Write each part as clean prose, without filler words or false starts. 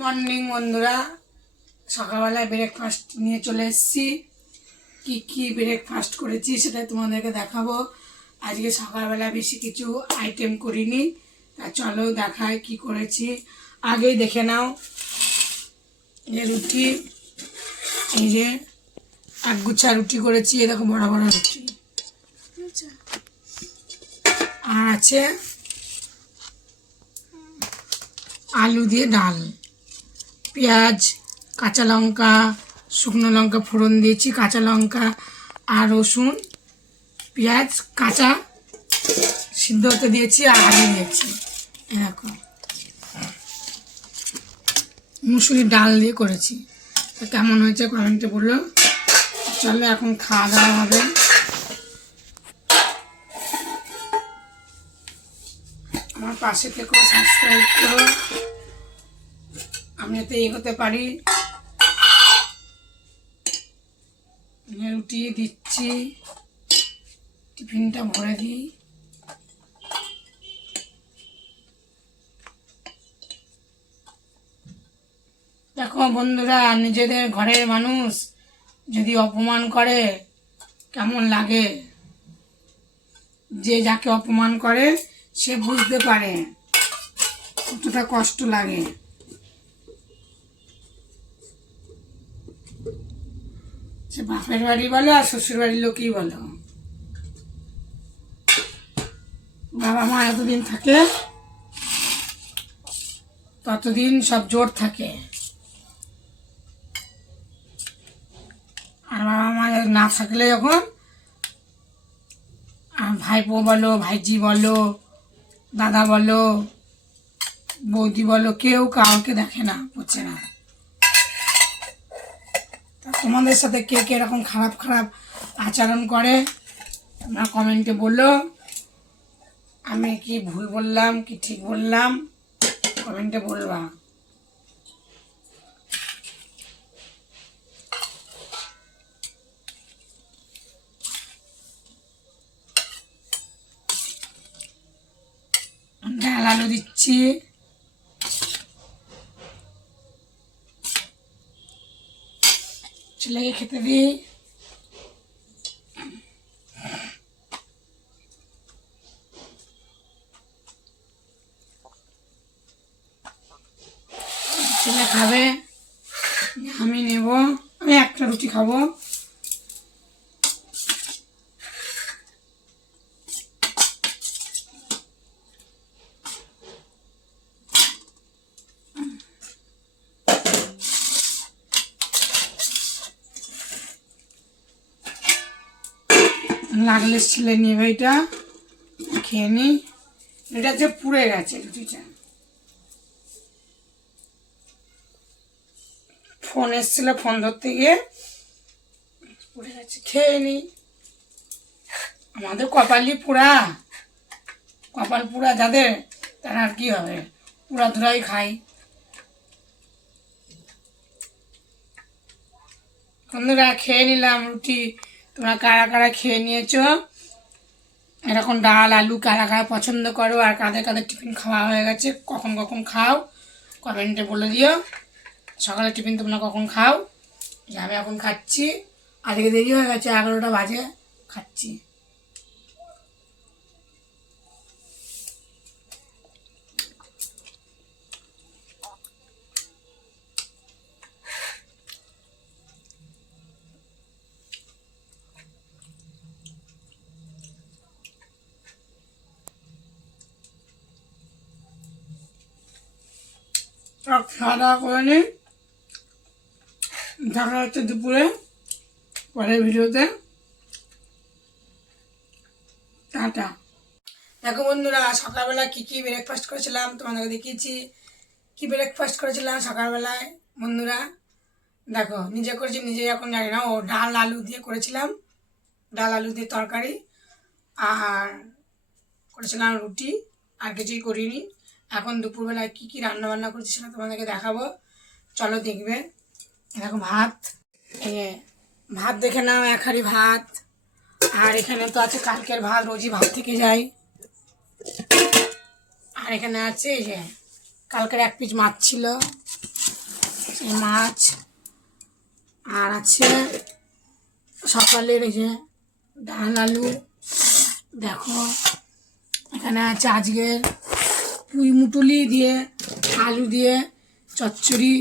Morning বন্ধুরা, সকালবেলায় breakfast নিয়ে চলে এসেছি। কি ব্রেকফাস্ট করেছি সেটা তোমাদেরকে দেখাবো। আজকে সকালবেলা বেশি কিছু আইটেম করিনি, তা চলো দেখাই কি করেছি। আগেই দেখে নাও, এই রুটি, এই যে একগুচ্ছা রুটি করেছি, এরকম বড় বড় রুটি। আর আছে আলু দিয়ে ডাল, পেঁয়াজ, কাঁচা লঙ্কা, শুকনো লঙ্কা ফোড়ন দিয়েছি, কাঁচা লঙ্কা আর রসুন, পেঁয়াজ কাঁচা সিদ্ধ হতে দিয়েছি, আর আলু দিয়েছি। এরকম মুসুরির ডাল দিয়ে করেছি। তো কেমন হয়েছে কমেন্টে বললো। চলো এখন খাওয়া দাওয়া হবে। আমার পাশে থেকে সাবস্ক্রাইব করো, আমি যাতে এগোতে পারি। রুটি দিচ্ছি, টিফিনটা ভরে দিই। দেখো বন্ধুরা, নিজেদের ঘরের মানুষ যদি অপমান করে কেমন লাগে। যে যাকে অপমান করে সে বুঝতে পারে কতটা কষ্ট লাগে। সে বাপের বাড়ি বলো আর শ্বশুর বাড়ির লোকই বলো, বাবা মা এতদিন থাকে ততদিন সব জোর থাকে, আর বাবা মা না থাকলে যখন ভাইপো বলো, ভাইজি বলো, দাদা বলো, বৌদি বলো, কেউ কাউকে দেখে না, বুঝছে না। তা তোমাদের সাথে কে কে এরকম খারাপ খারাপ আচরণ করে তোমরা কমেন্টে বলো। আমি কি ভুল বললাম কি ঠিক বললাম কমেন্টে বলবা। ডাল আলু দিচ্ছি, ছেলেকে খেতে দিই। ছেলে খাবে, আমি নেব, আমি একটা রুটি খাবো। লাগলে ছেলে নেবে, এটা খেয়ে নি। এটা যে পুড়ে গেছে রুটিটা, ফোন এসেছিল, ফোন ধরতে গিয়ে পুড়ে গেছে। খেয়ে নি, আমাদের কপালই পুরা, কপাল পুরা যাদের তারা আর কি হবে, পুরা ধুরাই খাই। বন্ধুরা খেয়ে নিলাম রুটি, তোমরা কারা কারা খেয়ে নিয়েছো, এরকম ডাল আলু কারা কারা পছন্দ করো, আর কাদের কাদের টিফিন খাওয়া হয়ে গেছে, কখন কখন খাও কমেন্টে বলে দিও। সকালে টিফিন তোমরা কখন খাও, যে আমি এখন খাচ্ছি, আজকে দেরি হয়ে গেছে, 11টা বাজে খাচ্ছি। সব খাওয়া দাওয়া করে নিই, দেখা হচ্ছে দুপুরে পরের ভিডিওতে। টাটা। দেখো বন্ধুরা, সকালবেলা কি ব্রেকফাস্ট করেছিলাম তোমাদেরকে দেখিয়েছি। কি ব্রেকফাস্ট করেছিলাম সকালবেলায় বন্ধুরা, দেখো নিজে করেছি, নিজে এখন জানি না। ও ডাল আলু দিয়ে করেছিলাম, ডাল আলু দিয়ে তরকারি, আর করেছিলাম রুটি, আর কিছুই করিনি। এখন দুপুরবেলায় কি রান্না বান্না করেছি সেটা তোমাদেরকে দেখাবো, চলো দেখবে। দেখো ভাত, ভাত দেখে নাও, এক হাঁড়ি ভাত। আর এখানে তো আছে কালকের ভাত, রোজই ভাত থেকে যায়। আর এখানে আছে এই যে কালকের এক পিস মাছ ছিল, এই মাছ, আর আছে সকালের এই যে ডাল আলু। দেখো এখানে আছে আজকের পুঁই মুটুলি দিয়ে আলু দিয়ে চচ্চড়ি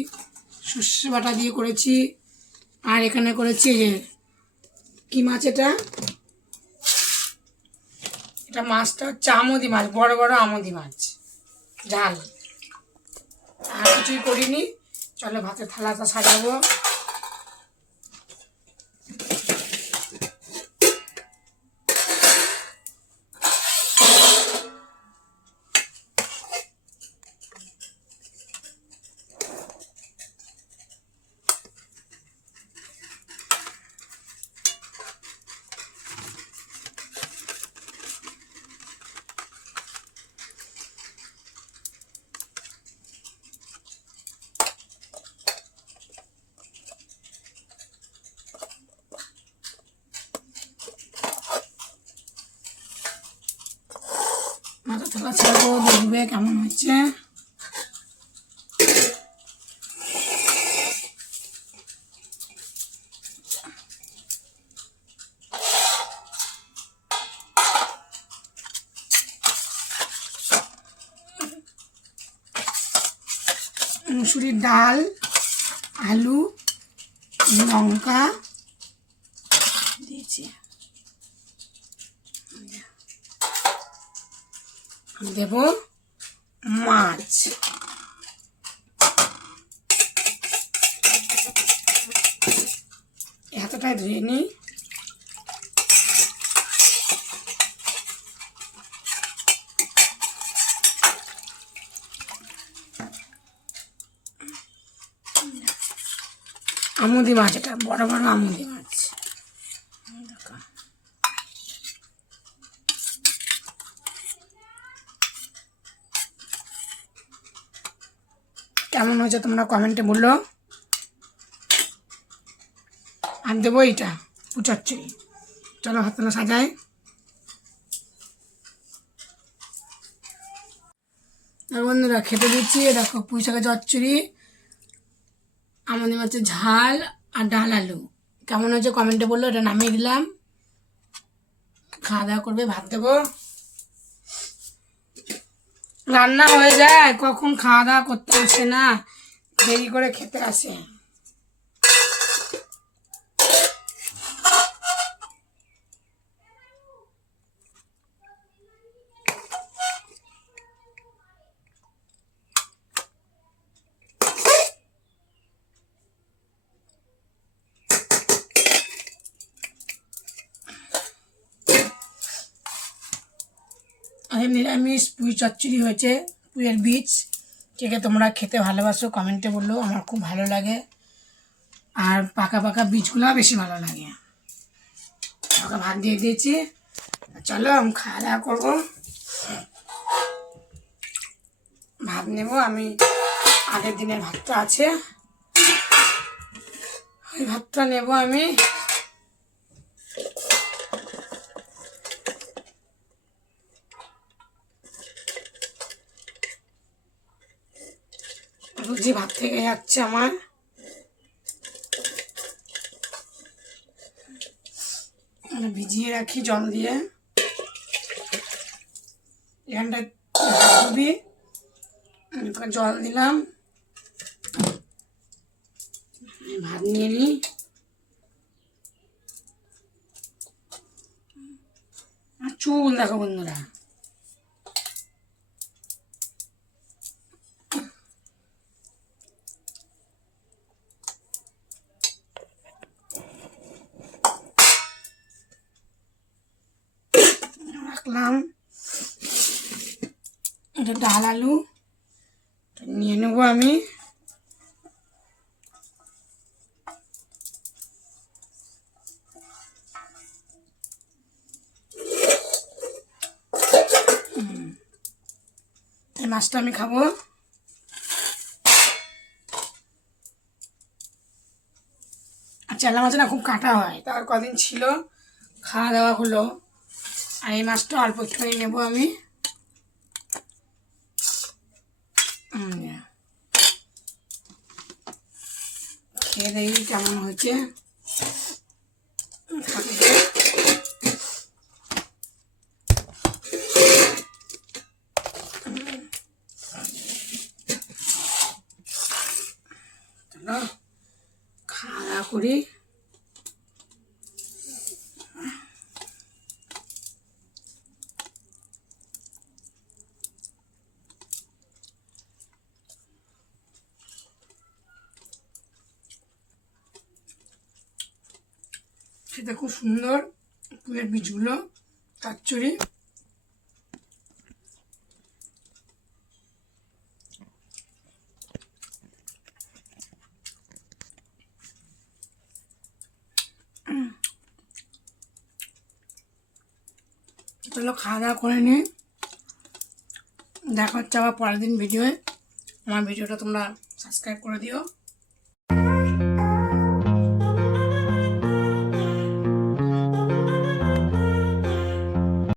সর্ষে বাটা দিয়ে করেছি। আর এখানে করেছি এই যে কী মাছ, এটা মাছটা হচ্ছে আমোদি মাছ, বড় বড় আমোদি মাছ ঝাল। আর কিছুই করিনি। চলো ভাতের থালাটা সাজাবো। মাথা থালা ছাড়বো, দেখবে কেমন হচ্ছে। মুসুরির ডাল, আলু, লঙ্কা দিয়েছি, দেব মাছ। এতটাই ধুয়ে নিই। আমুদি মাছ, এটা বড় বড় আমুদি মাছ। কেমন হয়েছে তোমরা কমেন্টে বললো। আর দেবো এইটা চচ্চড়ি। চলো হাতটা সাজাই। আর বন্ধুরা খেতে দিচ্ছি। দেখো পুঁই শাকের চচ্চড়ি, আমাদের মাছের ঝাল আর ডাল আলু। কেমন হয়েছে কমেন্টে বললো। এটা নামিয়ে দিলাম, খাওয়া দাওয়া করবে। ভাত দেবো। রান্না হয়ে যায়, কখন খাওয়া দাওয়া করতে আসে না, দেরি করে খেতে আসে। নিরামিষ পুঁই চচ্চড়ি হয়েছে, পুঁইয়ের বীজ। ঠিক আছে, তোমরা খেতে ভালোবাসো কমেন্টে বললো, আমার খুব ভালো লাগে। আর পাকা পাকা বীজগুলো বেশি ভালো লাগে। ওকে ভাত দিয়ে দিয়েছি। চলো আমি খাওয়া দাওয়া করবো। ভাত নেব আমি, আগের দিনের ভাতটা আছে, ওই ভাতটা নেব আমি। রুজি ভাত থেকে যাচ্ছে আমার। ভিজিয়ে রাখি জল দিয়ে। এখানটায় দিবি, জল দিলাম। ভাত নিয়ে নিই। আর চুল দেখো বন্ধুরা, রাখলাম। এটা ডাল আলু নিয়ে নেবো আমি। এই মাছটা আমি খাবো। আর চেলা মাছ না খুব কাটা হয়, তার কদিন ছিল, খাওয়া দাওয়া হলো। আর এই মাছটা অল্প একটুখানি নেবো আমি। খেয়ে দেখি কেমন হয়েছে। চলো খাওয়া দাওয়া করি। খেতে খুব সুন্দর পুরের বীজগুলো চচ্চড়ি। চলো খাওয়া দাওয়া করে নিই, দেখা হচ্ছে আবার পরের দিন ভিডিওয়ে। আমার ভিডিওটা তোমরা সাবস্ক্রাইব করে দিও।